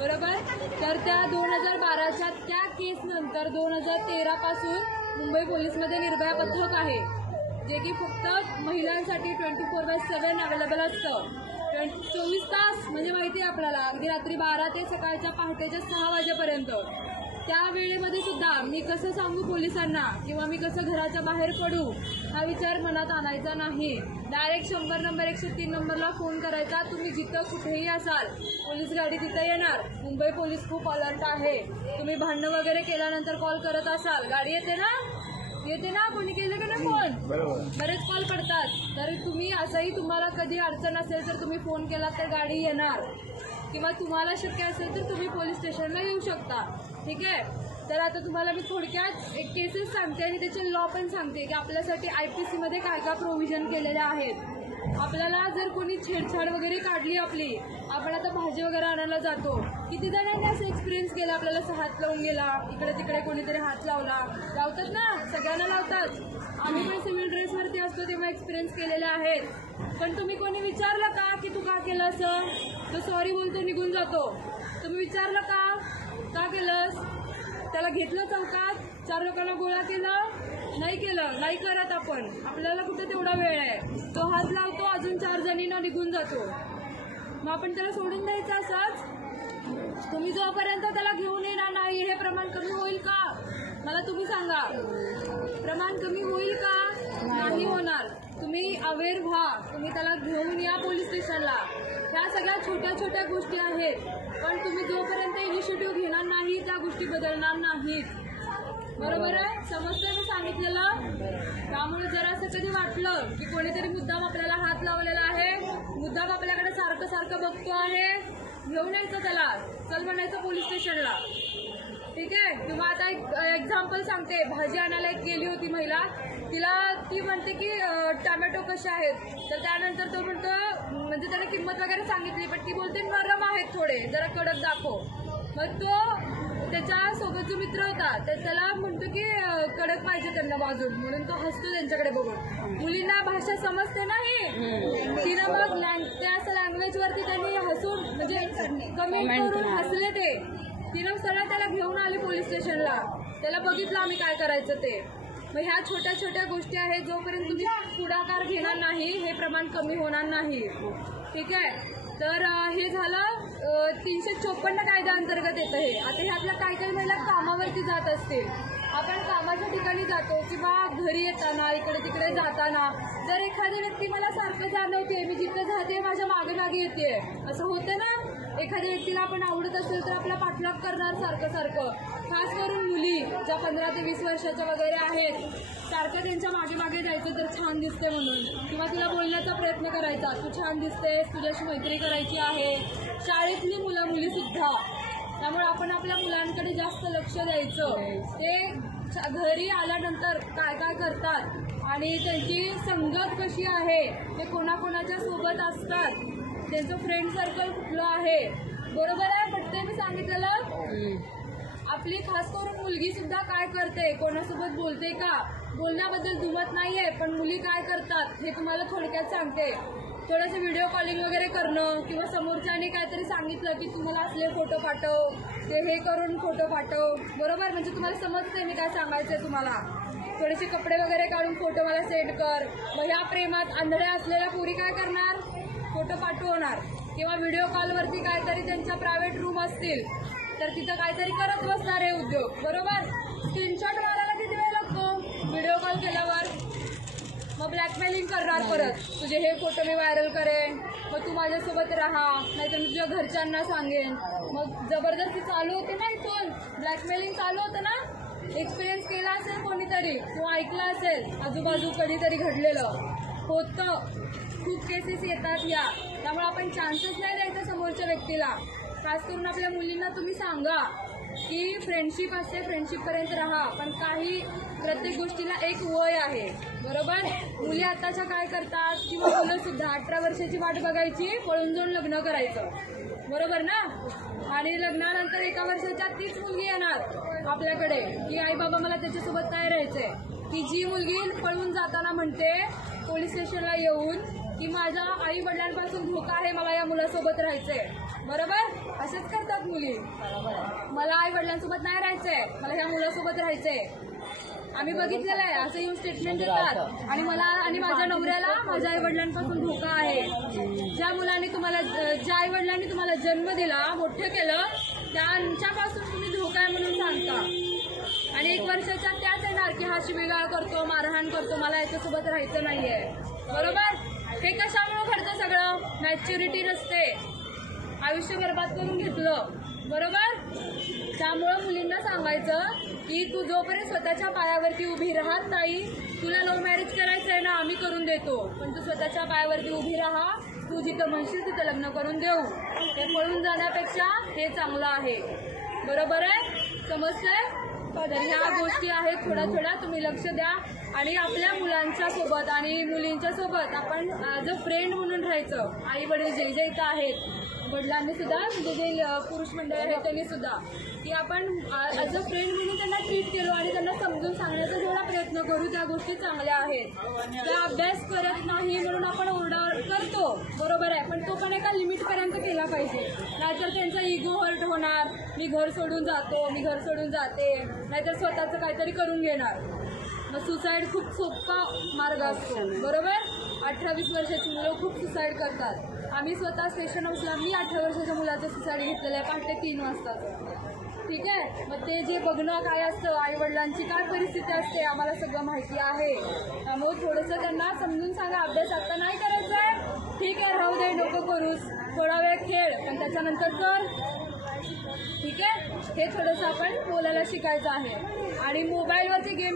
बरोबर तर त्या दोन हजार बाराच्या त्या केसनंतर दोन हजार तेरापासून मुंबई पोलीसमध्ये निर्भया पथक आहे जे की फक्त महिलांसाठी twenty four by seven available असतं ट्वेंटी चोवीस तास म्हणजे माहिती आहे आपल्याला अगदी रात्री बारा ते सकाळच्या पहाटेच्या सहा वाजेपर्यंत त्या वेळेमध्ये सुद्धा मी कसं सांगू पोलिसांना किंवा मी कसं घराच्या बाहेर पडू हा विचार मनात आणायचा नाही डायरेक्ट शंभर नंबर एकशे तीन नंबरला फोन करायचा तुम्ही जिथं कुठेही असाल पोलीस गाडी तिथं येणार मुंबई पोलीस खूप अलर्ट आहे तुम्ही भांडणं वगैरे केल्यानंतर कॉल करत असाल गाडी येते ना येते ना कोणी केलं का ना फोन बरेच कॉल पडतात तर तुम्ही असंही तुम्हाला कधी अडचण असेल तर तुम्ही फोन केला तर गाडी येणार किंवा तुम्हाला शक्य असेल तर तुम्ही पोलीस स्टेशनला येऊ शकता ठीक आहे तर आता तुम्हाला मी थोडक्यात एक केसेस सांगते आणि त्याचे लॉ पण सांगते की आपल्यासाठी आय पी सीमध्ये काय काय प्रोव्हिजन केलेल्या आहेत आपल्याला जर कोणी छेडछाड वगैरे काढली आपली आपण आता भाजी वगैरे आणायला जातो किती जणांनी असं एक्सपिरियन्स केला आपल्याला हात लावून गेला इकडे तिकडे कोणीतरी हात लावला लावतात ना सगळ्यांना लावतात आम्ही पण सिव्हिल ड्रेसवरती असतो तेव्हा एक्सपिरियन्स केलेले आहेत पण तुम्ही कोणी विचारलं का की तू का केलं असं तो सॉरी बोलतो निघून जातो तुम्ही विचारलं का का केलंस त्याला घेतलं चौकात चार लोकांना गोळा केलं नाही केलं नाही करत आपण आपल्याला कुठे तेवढा वेळ आहे तो हात लावतो अजून चार जणींना निघून जातो मग आपण त्याला सोडून द्यायचं असाच तुम्ही जोपर्यंत त्याला घेऊन येणार नाही हे प्रमाण कमी होईल का मला तुम्ही सांगा प्रमाण कमी होईल का नाही होणार तुम्ही अवेअर व्हा तुम्ही त्याला घेऊन या पोलीस स्टेशनला ह्या सगळ्या छोट्या छोट्या गोष्टी आहेत पण तुम्ही जोपर्यंत इनिशिएटिव्ह घेणार नाही त्या गोष्टी बदलणार नाहीत बरोबर आहे समजतंय मी सांगितलेलं त्यामुळे जरा असं कधी वाटलं की कोणीतरी मुद्दाम आपल्याला हात लावलेला आहे मुद्दाम आपल्याकडे सारखं सारखं बघतो आहे घेऊन यायचं त्याला चल म्हणायचं पोलीस स्टेशनला ठीक आहे किंवा आता एक एक्झाम्पल सांगते भाजी आणायला एक गेली होती महिला तिला ती म्हणते की टमॅटो कसे आहेत तर त्यानंतर तो म्हणतो म्हणजे त्याला किंमत वगैरे सांगितली पण ती बोलते नरम आहेत थोडे जरा कडक दाखव मग तो त्याच्यासोबत सोबत जो मित्र होता तर त्याला म्हणतो की कडक पाहिजे त्यांना बाजून म्हणून तो हसतो त्यांच्याकडे बघून मुलींना भाषा समजते नाही तिनं मग त्या लँग्वेज वरती त्यांनी हसून म्हणजे कमी करून हसले ते तिनं सरळ त्याला घेऊन आले पोलीस स्टेशनला त्याला बघितलं आम्ही काय करायचं ते मग ह्या छोट्या छोट्या गोष्टी आहेत जोपर्यंत तुम्ही पुढाकार घेणार नाही हे प्रमाण कमी होणार नाही ठीक आहे तर हे झालं तीनशे चोपन्न अंतर्गत येतं हे आता ह्या महिला कामावरती जात असतील आपण कामाच्या ठिकाणी जातो किंवा घरी येताना इकडे तिकडे जाताना जर एखादी व्यक्ती मला सारखं जाणवते मी जिथं जाते माझ्या मागे मागे येते असं होतं ना एखाद्या व्यक्तीला आपण आवडत असेल तर आपला पाठलाग करणार सारखं सारखं खास करून मुली ज्या पंधरा ते वीस वर्षाच्या वगैरे आहेत सारखं त्यांच्या मागे मागे जायचं तर छान दिसते म्हणून किंवा तिला बोलण्याचा प्रयत्न करायचा तू छान दिसतेस तुझ्याशी मैत्री करायची आहे शाळेतली मुलं मुलीसुद्धा त्यामुळे आपण आपल्या मुलांकडे जास्त लक्ष द्यायचं ते घरी आल्यानंतर काय काय करतात आणि त्यांची संगत कशी आहे ते कोणाकोणाच्या सोबत असतात त्यांचं फ्रेंड सर्कल कुठलं आहे बरोबर आहे पटते मी सांगितलं आपली खास करून मुलगी सुद्धा काय करते कोणासोबत बोलते का बोलण्याबद्दल दुमत नाहीये पण मुली काय करतात हे तुम्हाला थोडक्यात सांगते थोडंसं व्हिडिओ कॉलिंग वगैरे करणं किंवा समोरच्याने काहीतरी सांगितलं की तुम्हाला असले फोटो पाठव ते हे करून फोटो पाठव बरोबर म्हणजे तुम्हाला समजते मी काय सांगायचं आहे तुम्हाला थोडेसे कपडे वगैरे काढून फोटो मला सेंड कर मग ह्या प्रेमात आंधळ्या असलेल्या पुरी काय करणार फोटो पाठवणार किंवा व्हिडिओ कॉलवरती काहीतरी त्यांच्या प्रायव्हेट रूम असतील तर तिथं काहीतरी करत बसणार हे उद्योग बरोबर परत तुझे हे फोटो मी व्हायरल करेन मग तू माझ्यासोबत राहा नाहीतर मी तुझ्या घरच्यांना सांगेन मग जबरदस्ती चालू होते ना इथून ब्लॅकमेलिंग चालू होतं ना एक्सपिरियन्स केला असेल कोणीतरी तू ऐकला असेल आजूबाजू कधीतरी घडलेलं होतं खूप केसेस येतात या त्यामुळे आपण चान्सेस नाही द्यायचं समोरच्या व्यक्तीला खास करून आपल्या मुलींना तुम्ही सांगा की फ्रेंडशिप असते फ्रेंडशिपपर्यंत राहा पण काही प्रत्येक गोष्टीला एक वय आहे बरोबर मुली आताच्या काय करतात किंवा मुलं सुद्धा अठरा वर्षाची वाट बघायची पळून जाऊन लग्न करायचं बरोबर ना आणि लग्नानंतर एका वर्षाच्या तीच मुलगी येणार आपल्याकडे की आई बाबा मला त्याच्यासोबत काय राहायचंय की जी मुलगी पळून जाताना म्हणते पोलीस स्टेशनला येऊन की माझ्या आई वडिलांपासून धोका आहे मला या मुलासोबत राहायचंय बरोबर असेच करतात मुली मला आई वडिलांसोबत नाही राहायचंय मला ह्या मुलासोबत राहायचंय आम्ही बघितलेलं आहे असं येऊन स्टेटमेंट म्हणजे देतात आणि मला आणि माझ्या नवऱ्याला माझ्या आई वडिलांपासून धोका आहे ज्या मुलांनी तुम्हाला ज्या आई वडिलांनी तुम्हाला जन्म दिला मोठं केलं त्यांच्यापासून तुम्ही धोका आहे म्हणून सांगता आणि एक वर्षाच्या त्याच येणार की हा शिवेगाळ करतो मारहाण करतो मला याच्यासोबत राहायचं नाहीये बरोबर हे कशामुळं घडतं सगळं मॅच्युरिटी नसते आयुष्य बर्बाद करून घेतलं बरोबर त्यामुळं मुलींना सांगायचं की तू जोपर्यंत स्वतःच्या पायावरती उभी राहत नाही तुला लव्ह मॅरेज करायचं आहे ना आम्ही करून देतो पण तू स्वतःच्या पायावरती उभी राहा तू जिथं म्हणशील तिथं लग्न करून देऊ ते पळून जाण्यापेक्षा हे चांगलं आहे बरोबर आहे समजतंय तर ह्या गोष्टी आहेत थोड्या थोड्या तुम्ही लक्ष द्या आणि आपल्या मुलांच्या सोबत आणि मुलींच्या सोबत आपण अ फ्रेंड म्हणून राहायचं आई वडील जे जे इथं आहेत वडिलांनी सुद्धा म्हणजे जे जे पुरुष मंडळ आहेत त्यांनी सुद्धा की आपण ॲज अ फ्रेंड म्हणून त्यांना ट्रीट केलो आणि त्यांना समजून सांगण्याचा जेवढा प्रयत्न करू त्या गोष्टी चांगल्या आहेत त्या अभ्यास करत नाही म्हणून आपण ओरडा करतो बरोबर आहे पण तो पण एका पर्यंत केला पाहिजे नाहीतर त्यांचा इगो हर्ट होणार मी घर सोडून जातो मी घर सोडून जाते नाहीतर स्वतःचं काहीतरी करून घेणार मग सुसाईड खूप सोपा मार्ग असतो बरोबर अठ्ठावीस वर्षाची मुलं खूप सुसाईड करतात आम्ही स्वतः स्टेशन हाऊसला मी अठरा वर्षाच्या मुलाचं सुसाईड घेतलेलं आहे पहाटे तीन वाजता ठीक आहे मग ते जे बघणं काय असतं आईवडिलांची काय परिस्थिती असते आम्हाला सगळं माहिती आहे त्यामुळे थोडंसं त्यांना समजून सांगा अभ्यास आता नाही करायचा आहे ठीक आहे राहू दे नको करूस थोडा वेळ खेळ पण त्याच्यानंतर कर ठीक आहे हे थोडंसं आपण बोलायला शिकायचं आहे आणि मोबाईलवरचे गेम